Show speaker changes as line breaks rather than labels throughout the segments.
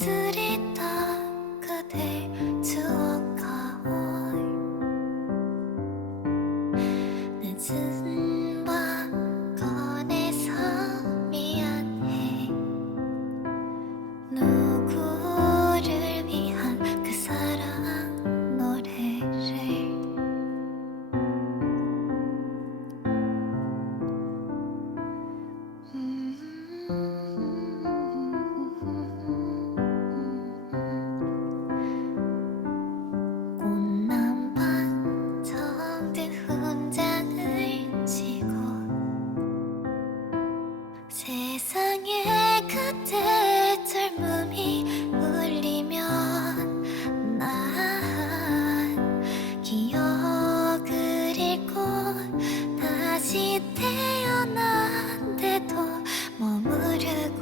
to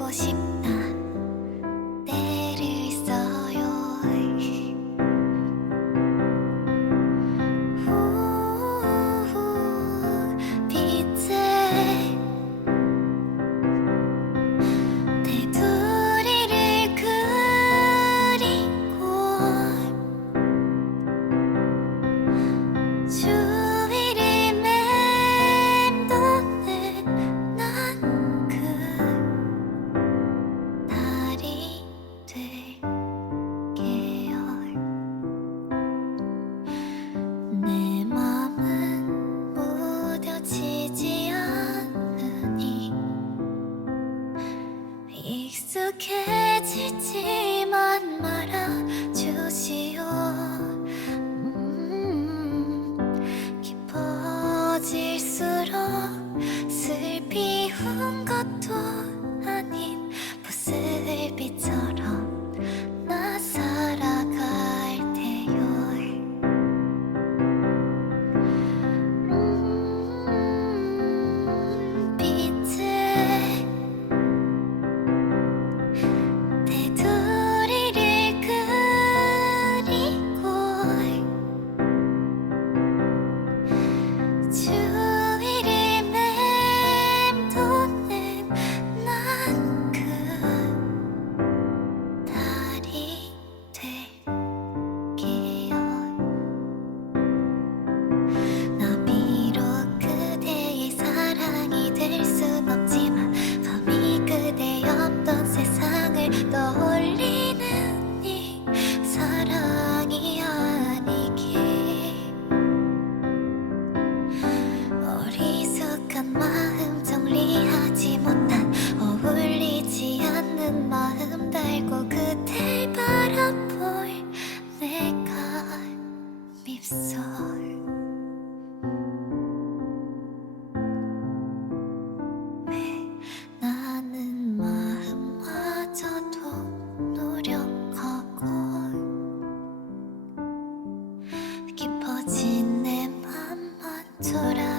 ゴ 익숙해지지만 말아주시오. 음, 깊어질수록 슬피 운 것도 마음 달고 그댈 바라볼 내가 밉솔. 왜 나는 마음마저도 노력하고 깊어진 내 맘만 초라해